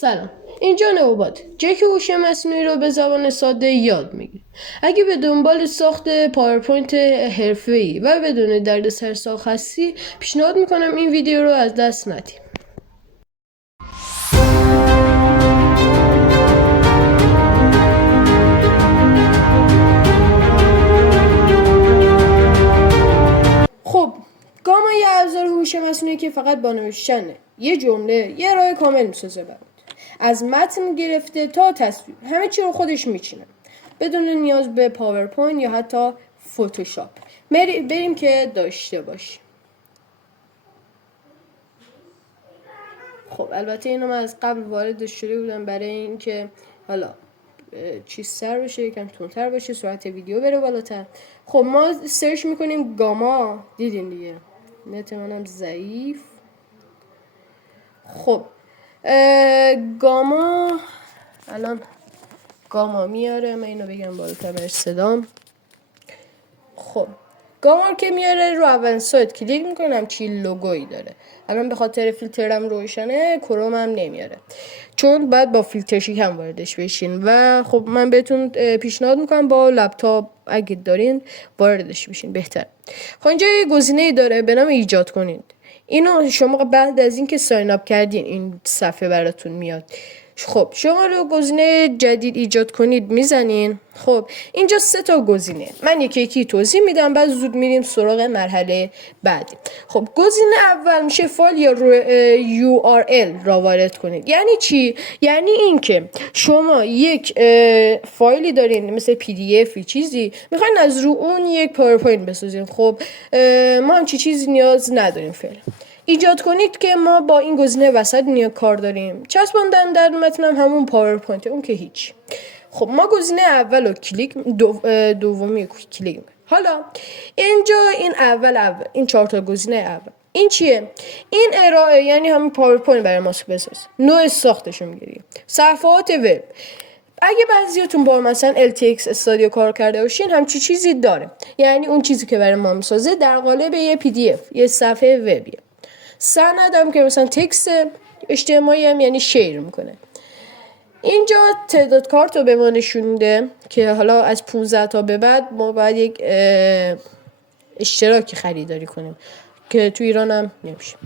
سلام، اینجا نوبات جک هوش مصنوعی رو به زبان ساده یاد میگیره. اگه به دنبال ساخت پاورپوینت حرفه‌ای و بدون دردسر ساخت هستی، پیشنهاد میکنم این ویدیو رو از دست ندی. خب، گاما یه ابزار هوش مصنوعی که فقط با نوشتن یه جمله یه راه کامل میسازه برات. از متن گرفته تا تصویر همه چی رو خودش میچینه بدون نیاز به پاورپوینت یا حتی فتوشاپ. بریم که داشته باشیم. خب البته اینو من از قبل وارد شده بودم برای اینکه حالا چیز سر بشه، یکم تندتر باشه، سرعت ویدیو بره بالاتر. خب ما سرچ میکنیم گاما، دیدین دیگه نت منم ضعیف. خب گاما الان گاما میاره، من اینو بگم بالاتر برش صدام. خب گاما که میاره رو اول سایت کلیک میکنم چی لوگویی داره. الان به خاطر فیلترم روشنه، کروم هم نمیاره چون بعد با فیلتر شکم واردش بشین و خب من بهتون پیشنهاد میکنم با لپتاپ اگه دارین واردش بشین بهتر. خب اینجا یه گزینه داره به نام ایجاد کنید. اینو شما بعد از اینکه ساین اپ کردین این صفحه براتون میاد. خب شما رو گزینه جدید ایجاد کنید میزنین. خب اینجا 3 تا گزینه، من یکی توضیح میدم بعد زود میریم سراغ مرحله بعدی. خب گزینه اول میشه فایل یا URL را وارد کنید. یعنی چی؟ یعنی اینکه شما یک فایلی دارین مثل PDF چیزی میخواین از رو اون یک پاورپوینت بسازین. خب ما هم چیزی نیاز نداریم فعلا. ایجاد کنید که ما با این گزینه وسط کار داریم. چسباندن در متن همون پاورپوینت، اون که هیچ. خب ما گزینه اول رو کلیک دومی کلیک. حالا اینجا این اول این 4 تا گزینه اول این چیه؟ این ارائه، یعنی همین پاورپوینت برای ما بساز. نوع ساختش رو میگیریم. صفحات وب، اگه بعضیاتون با مثلا LTX استودیو کار کرده باشین همچی چیزی داره، یعنی اون چیزی که برای ما میسازه در قالب یه PDF، یه صفحه وبیه. سندم که مثلا تکست اجتماعی هم یعنی شیر میکنه. اینجا تعداد کارت رو به ما نشونده که حالا از 15 تا به بعد ما باید یک اشتراکی خریداری کنیم که تو ایران هم نمیشه.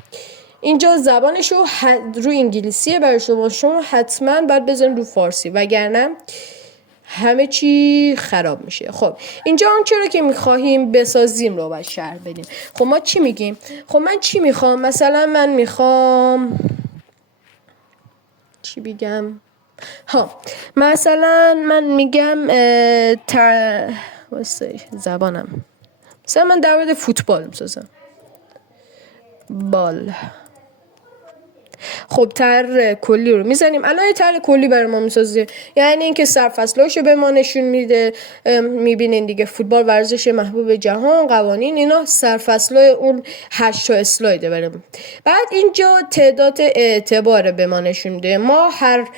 اینجا زبانش رو انگلیسیه برای شما حتما باید بزنید رو فارسی وگرنه همه چی خراب میشه. خب اینجا آنچه رو که میخواهیم بسازیم رو باید شرح بدیم. خب ما چی میگیم؟ خب من چی میخوام؟ مثلا من میخوام چی بگم؟ مثلا من میگم زبانم مثلا من در مورد فوتبال میسازم. بال. خب طرح کلی رو میزنیم. الان یه طرح کلی برای ما میسازه، یعنی اینکه سرفصلاشو به ما نشون میده. میبینین دیگه فوتبال ورزش محبوب جهان، قوانین، اینا سرفصلای اون 8 تا اسلایده برام. بعد اینجا تعداد اعتبار به ما نشون میده. ما هر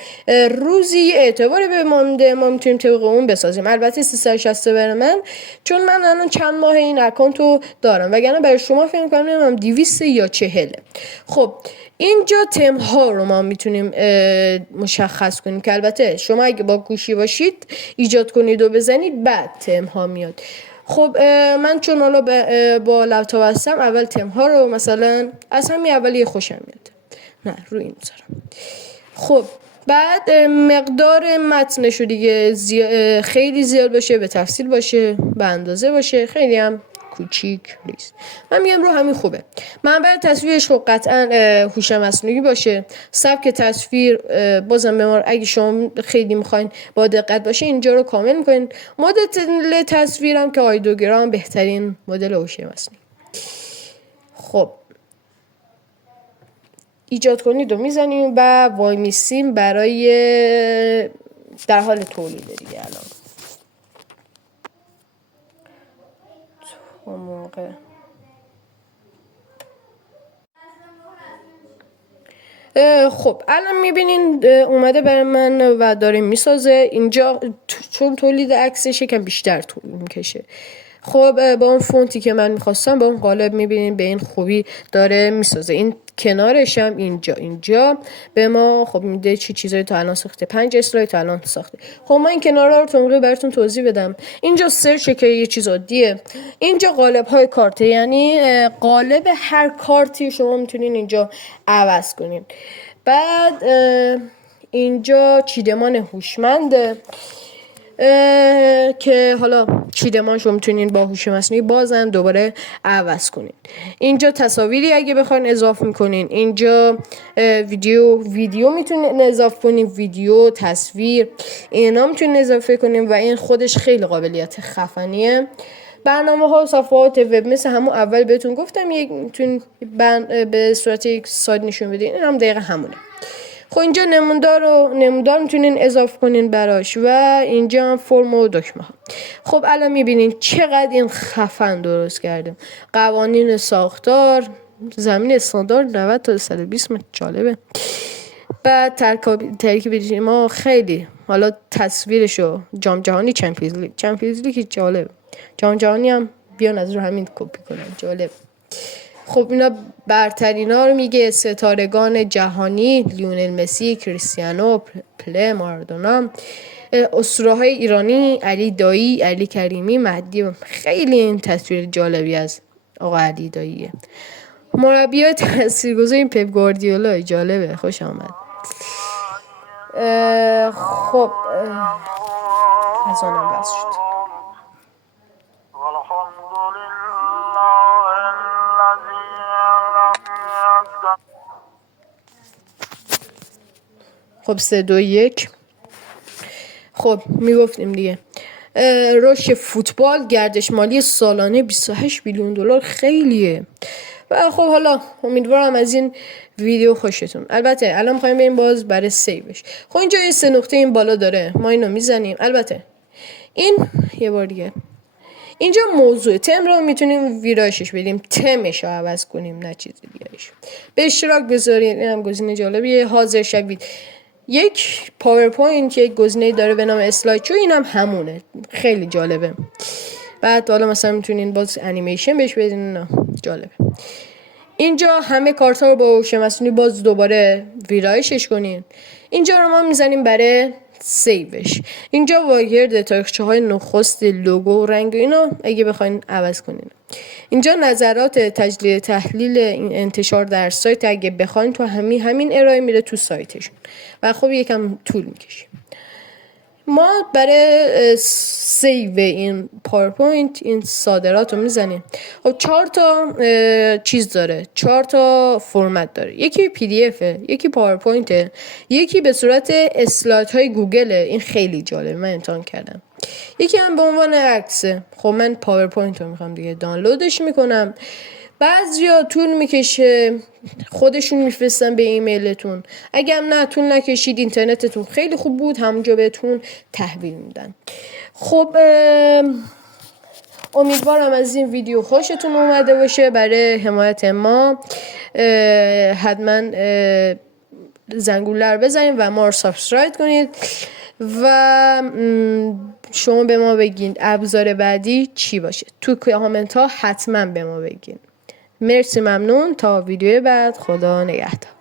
روزی اعتبار به ما میده، ما میتونیم طبق اون بسازیم. البته 360 برای من، چون من الان چند ماه این اکانت رو دارم وگرنه برای شما فکر کنم 200 یا 40. خب اینجا تم ها رو ما میتونیم مشخص کنیم که البته شما اگه با گوشی باشید ایجاد کنید و بزنید بعد تم ها میاد. خب من چون حالا با لپتاپ هستم اول تم ها رو مثلا از همین اولی خوشم میاد. نه روی این میذارم. خب بعد مقدار متنش رو دیگه خیلی زیاد باشه، به تفصیل باشه، به اندازه باشه، خیلی هم کوچیک نیست. من میگم رو همین خوبه. منبع تصویرش خب قطعا هوش مصنوعی باشه. سبک تصویر بازم به ما اگه شما خیلی میخواین با دقت باشه اینجا رو کامل میکنین. مدل تصویرم که آیدوگرام بهترین مدل هوش مصنوعی. خب ایجاد کنید و میزنیم و وای میسیم برای در حال تولید دیگه. الان تو موقع خب الان میبینین اومده برای من و داره میسازه. اینجا چون تولید عکسش یکم بیشتر طول میکشه. خب با اون فونتی که من میخواستم با اون قالب میبینین به این خوبی داره میسازه. این کنارش هم اینجا به ما خب میده چی چیزایی تا الان ساخته، 5 اسلاید تا الان ساخته. خب من این کنارا رو تو براتون توضیح بدم. اینجا سرچ که یه چیز عادیه، اینجا قالب های کارت، یعنی قالب هر کارتی شما میتونین اینجا عوض کنین. بعد اینجا چیدمان هوشمنده که حالا چیدمانش رو میتونین با هوش مصنوعی بازم دوباره عوض کنین. اینجا تصاویری اگه بخواین اضافه میکنین، اینجا ویدیو میتونین اضافه کنین، ویدیو، تصویر، اینا میتونین اضافه کنین و این خودش خیلی قابلیت خفنیه. برنامه ها و صفحات وب مثل همون اول بهتون گفتم میتونین به صورت یک سایت نشون بدین، این هم دقیقا همونه. خب اینجا نمودار میتونین اضافه کنین براش و اینجا هم فرم و دکمه ها. خب الان میبینین چقدر این خفن درست کرده. قوانین ساختار، زمین استاندارد 90 تا 120 متر، جالبه. بعد ترکیب ما خیلی، حالا تصویرشو جام جهانی چمپیونز لیگ جالب، جام جهانی هم بیان از رو همین کپی کنن، جالب. خب اینا برترینا رو میگه، ستارگان جهانی، لیونل مسی، کریستیانو، پله، مارادونا، اسطوره‌های ایرانی، علی دایی، علی کریمی، مهدی. خیلی این تصویر جالبی از آقا علی داییه. مربی تاثیرگذار این پپ گواردیولا، جالبه، خوش آمد. خب از آنم بس شد. خب 3 2 1. خب میگفتیم دیگه رشد فوتبال، گردش مالی سالانه 28 میلیون دلار، خیلیه. و خب حالا امیدوارم از این ویدیو خوشتون. البته الان می‌خوایم بریم باز برای سیوش. خب اینجا این 3 نقطه این بالا داره، ما اینو میزنیم. البته این یه بار دیگه اینجا موضوع تم رو میتونیم ویرایشش بدیم، تمش رو عوض کنیم، نه چیز دیگهش. به اشتراک بذارید، این هم گزینه جالبیه. حاضر شوید. یک پاورپوینت یک گزینه داره به نام اسلاید شو، اینم همونه، خیلی جالبه. بعد حالا مثلا میتونین باز انیمیشن بهش بدین، نه جالبه. اینجا همه کارت ها رو با هوش مصنوعی باز دوباره ویرایشش کنین. اینجا رو ما میزنیم برای سیوش. اینجا واگرد تاریخچه های نخست، لوگو و رنگ و اینا اگه بخواین عوض کنین. اینجا نظرات تجلیل تحلیل این انتشار در سایت، اگه بخواین تو همین ارائه میره تو سایتشون و خب یکم طول میکشه. ما برای سیو این پاورپوینت این صادرات رو میزنیم. خب 4 تا چیز داره، 4 تا فرمت داره. یکی پی دی افه، یکی پاورپوینته، یکی به صورت اسلاید های گوگله. این خیلی جالبه، من امتحان کردم. یکی هم به عنوان عکسه. خب من پاورپوینت رو میخوام دیگه، دانلودش میکنم. بعضیا طول میکشه، خودشون میفرستن به ایمیلتون. اگه هم نه طول نکشید، اینترنتتون خیلی خوب بود، همونجا بهتون تحویل میدن. خب امیدوارم از این ویدیو خوشتون اومده باشه. برای حمایت ما حتما زنگوله رو بزنید و ما رو سابسکرایب کنید و شما به ما بگین ابزار بعدی چی باشه، تو کامنت ها حتما به ما بگین. مرسی، ممنون. تا ویدیو بعد، خدا نگهدار.